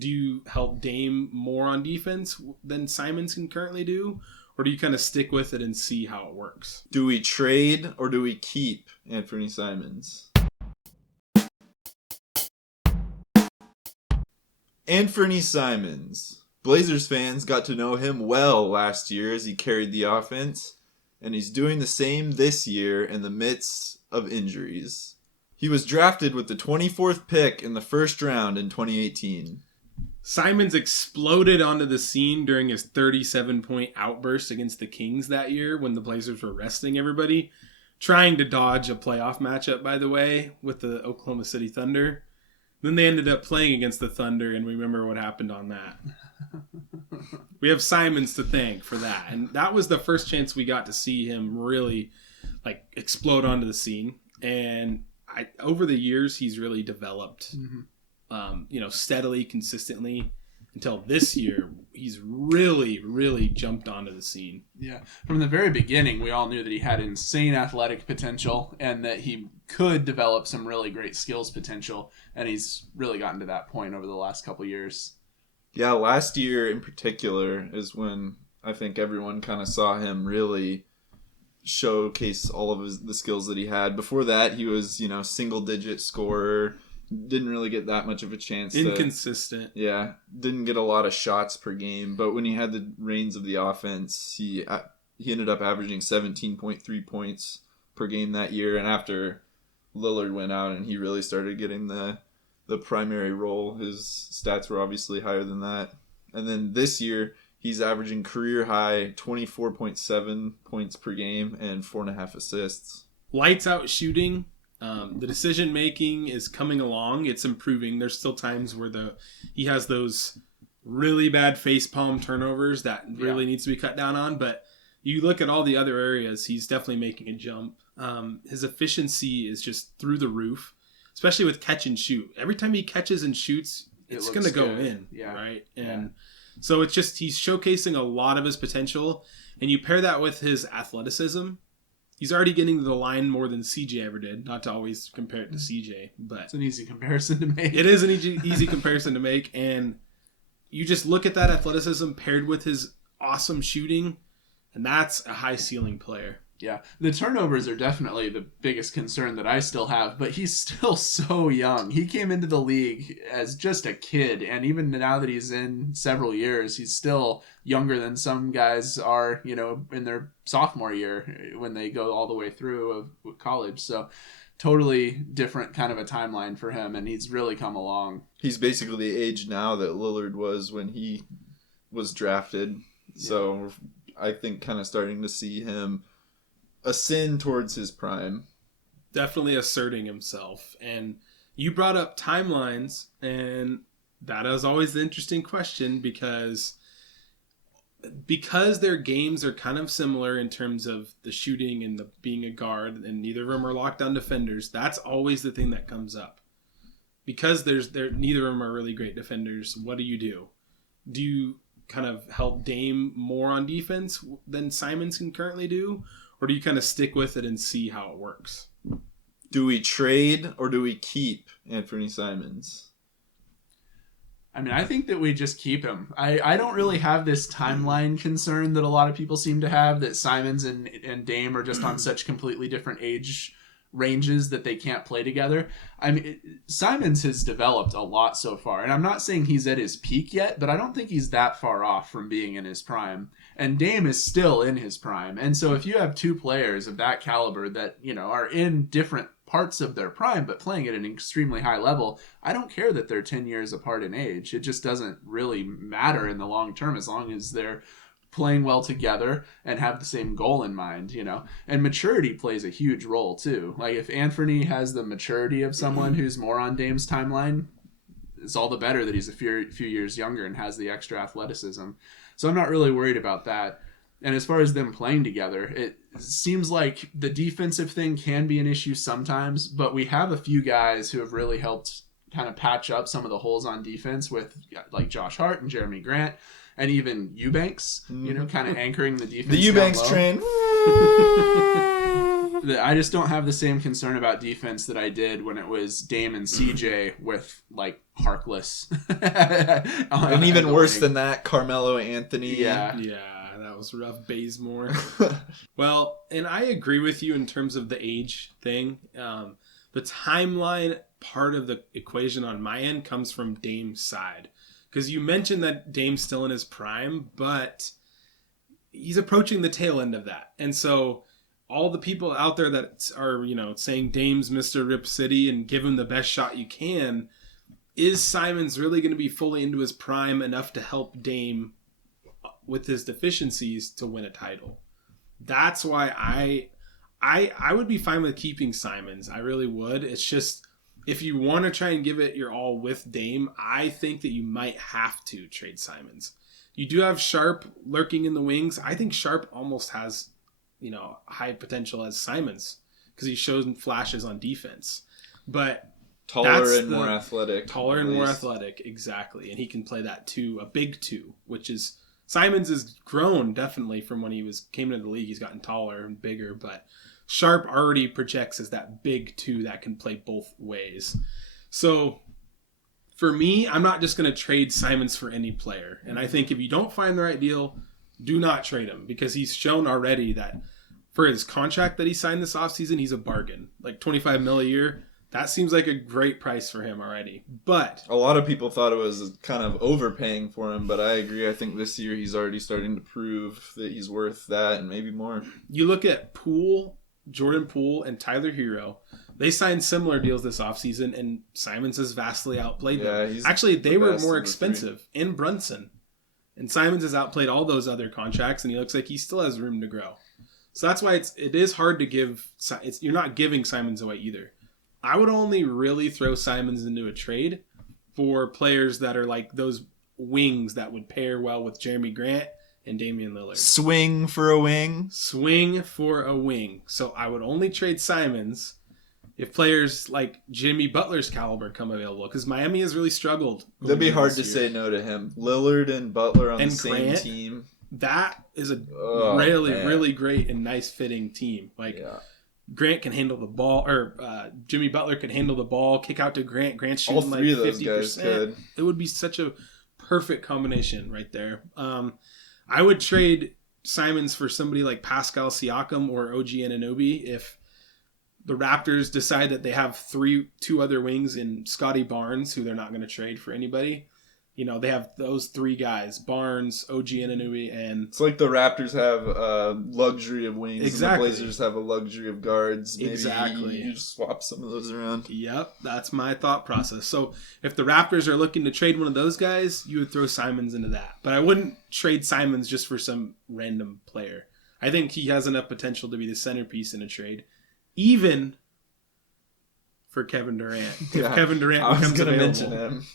do you help Dame more on defense than Simons can currently do? Or do you kind of stick with it and see how it works? Do we trade or do we keep Anfernee Simons? Anfernee Simons. Blazers fans got to know him well last year as he carried the offense, and he's doing the same this year in the midst of injuries. He was drafted with the 24th pick in the first round in 2018. Simons exploded onto the scene during his 37-point outburst against the Kings that year when the Blazers were resting everybody, trying to dodge a playoff matchup, by the way, with the Oklahoma City Thunder. Then they ended up playing against the Thunder, and remember what happened on that. We have Simons to thank for that. And that was the first chance we got to see him really explode onto the scene. And over the years, he's really developed steadily, consistently, until this year, he's really, really jumped onto the scene. Yeah. From the very beginning, we all knew that he had insane athletic potential and that he could develop some really great skills potential. And he's really gotten to that point over the last couple years. Yeah, last year in particular is when I think everyone kind of saw him really showcase all of the skills that he had. Before that, he was, single-digit scorer. Didn't really get that much of a chance. Inconsistent. Didn't get a lot of shots per game. But when he had the reins of the offense, he ended up averaging 17.3 points per game that year. And after Lillard went out and he really started getting the primary role, his stats were obviously higher than that. And then this year, he's averaging career high 24.7 points per game and 4.5 assists. Lights out shooting. The decision making is coming along. It's improving. There's still times where he has those really bad facepalm turnovers that really needs to be cut down on. But you look at all the other areas, he's definitely making a jump. His efficiency is just through the roof, especially with catch and shoot. Every time he catches and shoots, it's going to go in, right? And so it's just he's showcasing a lot of his potential. And you pair that with his athleticism. He's already getting to the line more than CJ ever did. Not to always compare it to CJ, but it's an easy comparison to make. It is an easy comparison to make, and you just look at that athleticism paired with his awesome shooting, and that's a high ceiling player. Yeah, the turnovers are definitely the biggest concern that I still have, but he's still so young. He came into the league as just a kid, and even now that he's in several years, he's still younger than some guys are, in their sophomore year when they go all the way through of college. So totally different kind of a timeline for him, and he's really come along. He's basically the age now that Lillard was when he was drafted. So I think kind of starting to see him ascend towards his prime. Definitely asserting himself. And you brought up timelines, and that is always the interesting question because their games are kind of similar in terms of the shooting and the being a guard, and neither of them are lockdown defenders. That's always the thing that comes up. Because neither of them are really great defenders, what do? Do you kind of help Dame more on defense than Simons can currently do? Or do you kind of stick with it and see how it works? Do we trade or do we keep Anfernee Simons? I mean, I think that we just keep him. I don't really have this timeline concern that a lot of people seem to have, that Simons and Dame are just on such completely different age ranges that they can't play together. I mean, Simons has developed a lot so far, and I'm not saying he's at his peak yet, but I don't think he's that far off from being in his prime. And Dame is still in his prime. And so if you have two players of that caliber that, are in different parts of their prime, but playing at an extremely high level, I don't care that they're 10 years apart in age. It just doesn't really matter in the long term as long as they're playing well together and have the same goal in mind, And maturity plays a huge role too. Like if Anfernee has the maturity of someone who's more on Dame's timeline, it's all the better that he's a few years younger and has the extra athleticism. So I'm not really worried about that. And as far as them playing together, it seems like the defensive thing can be an issue sometimes, but we have a few guys who have really helped kind of patch up some of the holes on defense with like Josh Hart and Jeremy Grant and even Eubanks, kind of anchoring the defense. The Eubanks train. I just don't have the same concern about defense that I did when it was Dame and CJ with like Harkless. And even worse than that, Carmelo Anthony. Yeah. Yeah, that was rough. Bazemore. Well, and I agree with you in terms of the age thing. The timeline part of the equation on my end comes from Dame's side. Because you mentioned that Dame's still in his prime, but he's approaching the tail end of that. And so all the people out there that are, saying Dame's Mr. Rip City and give him the best shot you can, is Simons really going to be fully into his prime enough to help Dame with his deficiencies to win a title? That's why I would be fine with keeping Simons. I really would. It's just, if you want to try and give it your all with Dame, I think that you might have to trade Simons. You do have Sharp lurking in the wings. I think Sharp almost has, high potential as Simons because he shows flashes on defense. But Taller and more athletic. Taller and more athletic, exactly. And he can play that too, a big two, which is, Simons has grown definitely from when he came into the league. He's gotten taller and bigger, but Sharp already projects as that big two that can play both ways. So for me, I'm not just going to trade Simons for any player. And I think if you don't find the right deal, do not trade him, because he's shown already that for his contract that he signed this offseason, he's a bargain. Like $25 million a year. That seems like a great price for him already. But a lot of people thought it was kind of overpaying for him, but I agree. I think this year he's already starting to prove that he's worth that and maybe more. You look at Jordan Poole and Tyler Hero. They signed similar deals this offseason, and Simons has vastly outplayed them. Actually, they were more expensive in Brunson. And Simons has outplayed all those other contracts, and he looks like he still has room to grow. So that's why it is hard to give. You're not giving Simons away either. I would only really throw Simons into a trade for players that are like those wings that would pair well with Jeremy Grant and Damian Lillard. Swing for a wing. Swing for a wing. So I would only trade Simons if players like Jimmy Butler's caliber come available, because Miami has really struggled. That'd be hard to say no to him. Lillard and Butler on the same team. That is a really great and nice fitting team. Grant can handle the ball, or Jimmy Butler can handle the ball, kick out to Grant. Grant's shooting all three like 50%. Of those guys could. It would be such a perfect combination right there. I would trade Simons for somebody like Pascal Siakam or OG Anunoby if the Raptors decide that they have two other wings in Scotty Barnes, who they're not going to trade for anybody. They have those three guys, Barnes, OG Anunoby, and... It's like the Raptors have a luxury of wings, exactly. And the Blazers have a luxury of guards. Maybe exactly. You just swap some of those around. Yep, that's my thought process. So if the Raptors are looking to trade one of those guys, you would throw Simons into that. But I wouldn't trade Simons just for some random player. I think he has enough potential to be the centerpiece in a trade, even for Kevin Durant. If Kevin Durant becomes available. I was going to mention him.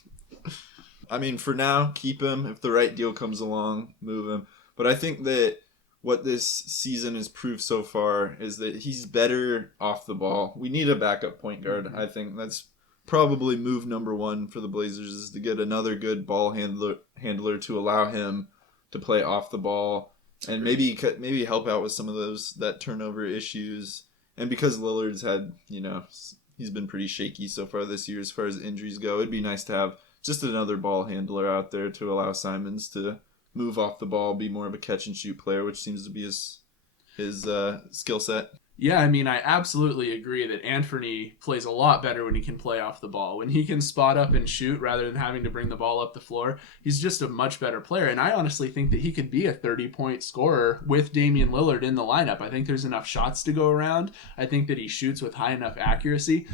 I mean, for now, keep him. If the right deal comes along, move him. But I think that what this season has proved so far is that he's better off the ball. We need a backup point guard. I think that's probably move number one for the Blazers, is to get another good ball handler to allow him to play off the ball and maybe help out with some of that turnover issues. And because Lillard's had, he's been pretty shaky so far this year as far as injuries go, it'd be nice to have just another ball handler out there to allow Simons to move off the ball, be more of a catch and shoot player, which seems to be his skill set. Yeah, I mean, I absolutely agree that Anfernee plays a lot better when he can play off the ball. When he can spot up and shoot rather than having to bring the ball up the floor, he's just a much better player. And I honestly think that he could be a 30-point scorer with Damian Lillard in the lineup. I think there's enough shots to go around. I think that he shoots with high enough accuracy.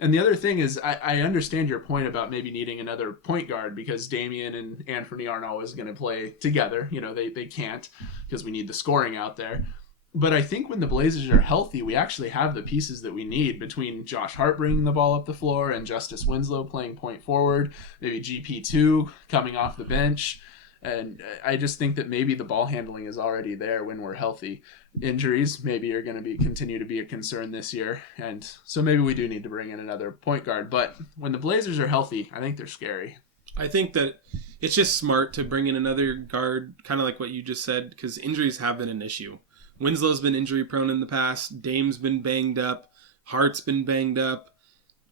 And the other thing is, I understand your point about maybe needing another point guard, because Damian and Anfernee aren't always going to play together. They can't, because we need the scoring out there. But I think when the Blazers are healthy, we actually have the pieces that we need, between Josh Hart bringing the ball up the floor and Justice Winslow playing point forward, maybe GP2 coming off the bench. And I just think that maybe the ball handling is already there when we're healthy. Injuries maybe are going to continue to be a concern this year. And so maybe we do need to bring in another point guard. But when the Blazers are healthy, I think they're scary. I think that it's just smart to bring in another guard, kind of like what you just said, because injuries have been an issue. Winslow's been injury prone in the past. Dame's been banged up. Hart's been banged up.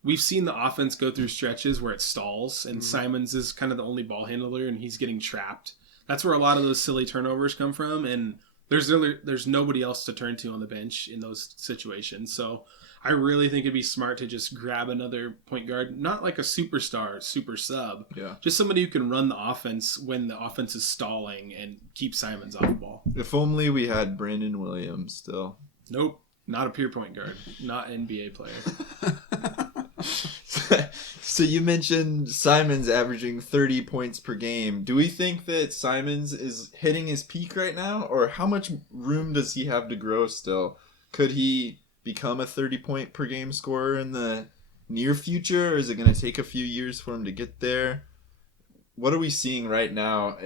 We've seen the offense go through stretches where it stalls, and Simons is kind of the only ball handler, and he's getting trapped. That's where a lot of those silly turnovers come from, and there's nobody else to turn to on the bench in those situations. So I really think it'd be smart to just grab another point guard, not like a superstar, super sub, just somebody who can run the offense when the offense is stalling and keep Simons off ball. If only we had Brandon Williams still. Nope, not a pure point guard, not NBA player. So you mentioned Simons averaging 30 points per game. Do we think that Simons is hitting his peak right now? Or how much room does he have to grow still? Could he become a 30-point per game scorer in the near future? Or is it going to take a few years for him to get there? What are we seeing right now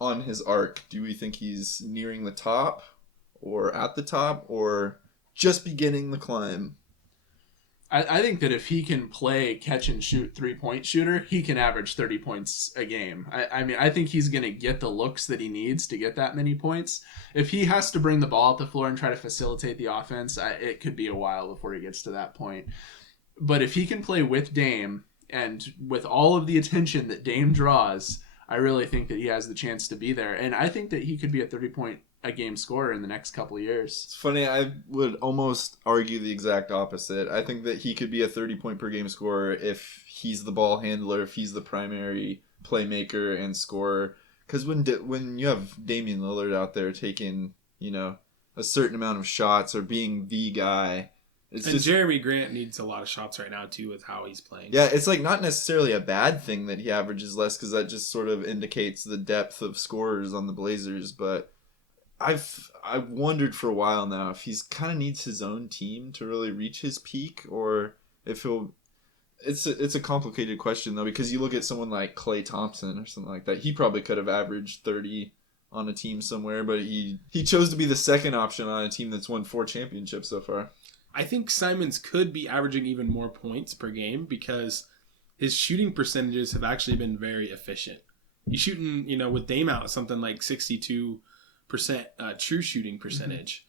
on his arc? Do we think he's nearing the top or at the top or just beginning the climb? I think that if he can play catch and shoot 3-point shooter, he can average 30 points a game. I mean, I think he's going to get the looks that he needs to get that many points. If he has to bring the ball up the floor and try to facilitate the offense, it could be a while before he gets to that point. But if he can play with Dame and with all of the attention that Dame draws, I really think that he has the chance to be there. And I think that he could be a 30-point a game scorer in the next couple of years. It's funny, I would almost argue the exact opposite. I think that he could be a 30-point per game scorer if he's the ball handler, if he's the primary playmaker and scorer. Because when you have Damian Lillard out there taking, a certain amount of shots or being the guy, Jeremy Grant needs a lot of shots right now too with how he's playing. Yeah, it's like not necessarily a bad thing that he averages less because that just sort of indicates the depth of scorers on the Blazers, but I've wondered for a while now if he's kind of needs his own team to really reach his peak, or if he'll. It's a complicated question though, because you look at someone like Klay Thompson or something like that. He probably could have averaged 30 on a team somewhere, but he chose to be the second option on a team that's won 4 championships so far. I think Simons could be averaging even more points per game because his shooting percentages have actually been very efficient. He's shooting, with Dame out something like 62% true shooting percentage.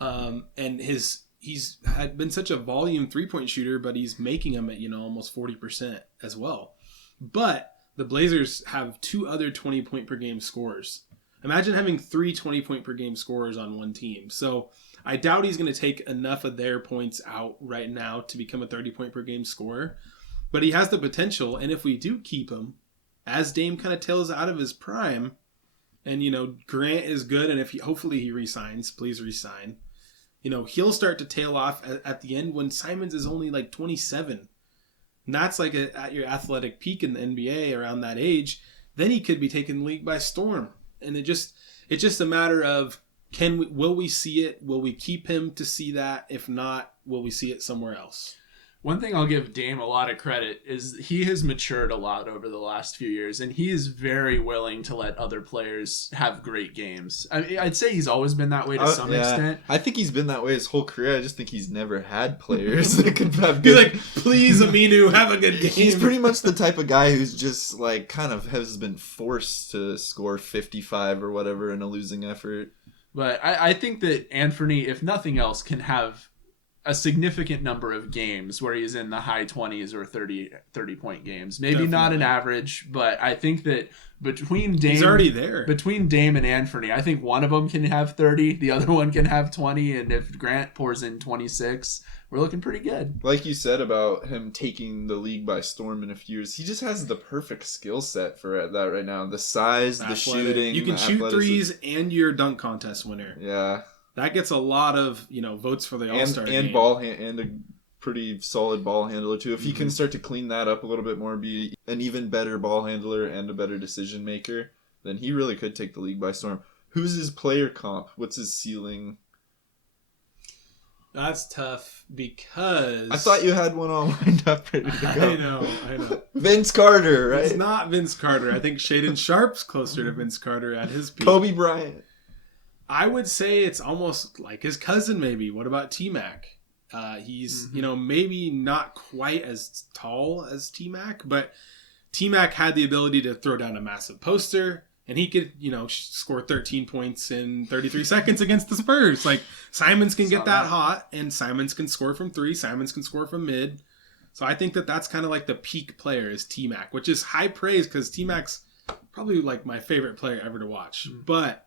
And he's had been such a volume 3-point shooter, but he's making them at, almost 40% as well. But the Blazers have 2 other 20-point per game scorers. Imagine having 3 20-point per game scorers on one team. So I doubt he's going to take enough of their points out right now to become a 30-point per game scorer. But he has the potential, and if we do keep him, as Dame kind of tails out of his prime, and, Grant is good, and hopefully he resigns, please resign. He'll start to tail off at the end when Simons is only like 27. And that's like at your athletic peak in the NBA around that age. Then he could be taking the league by storm. And it's just a matter of will we see it? Will we keep him to see that? If not, will we see it somewhere else? One thing I'll give Dame a lot of credit is he has matured a lot over the last few years, and he is very willing to let other players have great games. I'd say he's always been that way to some extent. I think he's been that way his whole career. I just think he's never had players that could have good... Be like, please, Aminu, have a good game. He's pretty much the type of guy who's just like kind of has been forced to score 55 or whatever in a losing effort. But I think that Anfernee, if nothing else, can have a significant number of games where he's in the high 20s or 30-point games. Maybe Definitely. Not an average, but I think that between Dame... He's already there. Between Dame and Anfernee, I think one of them can have 30, the other one can have 20, and if Grant pours in 26, we're looking pretty good. Like you said about him taking the league by storm in a few years, he just has the perfect skill set for that right now. The size, the shooting, you can shoot threes and you're a dunk contest winner. Yeah. That gets a lot of, votes for the All-Star game. And a pretty solid ball handler too. If he can start to clean that up a little bit more, be an even better ball handler and a better decision maker, then he really could take the league by storm. Who's his player comp? What's his ceiling? That's tough because... I thought you had one all lined up ready to go. I know. Vince Carter, right? It's not Vince Carter. I think Shaedon Sharp's closer to Vince Carter at his peak. Kobe Bryant. I would say it's almost like his cousin, maybe. What about T-Mac? He's, maybe not quite as tall as T-Mac, but T-Mac had the ability to throw down a massive poster. And he could, score 13 points in 33 seconds against the Spurs. Like, Simons can get that hot, and Simons can score from three. Simons can score from mid. So I think that that's kind of like the peak player is T-Mac, which is high praise because T-Mac's probably like my favorite player ever to watch. But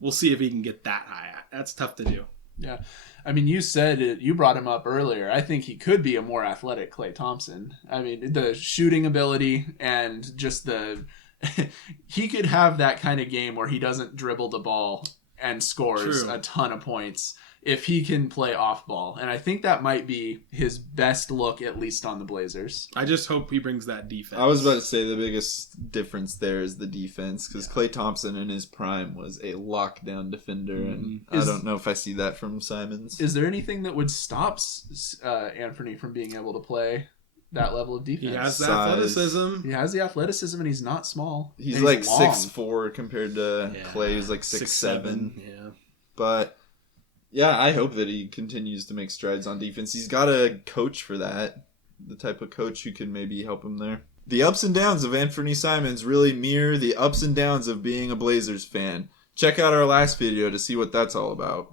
we'll see if he can get that high. That's tough to do. Yeah. I mean, you brought him up earlier. I think he could be a more athletic Klay Thompson. I mean, the shooting ability and just he could have that kind of game where he doesn't dribble the ball and scores a ton of points if he can play off ball. And I think that might be his best look, at least on the Blazers. I just hope he brings that defense. I was about to say the biggest difference there is the defense, because Klay Thompson in his prime was a lockdown defender, and I don't know if I see that from Simons. Is there anything that would stop Anfernee from being able to play that level of defense? He has the athleticism. He has the athleticism, and he's not small. He's like 6'4" compared to Klay, who's like 6'7". Yeah. But yeah, I hope that he continues to make strides on defense. He's got a coach for that, the type of coach who can maybe help him there. The ups and downs of Anfernee Simons really mirror the ups and downs of being a Blazers fan. Check out our last video to see what that's all about.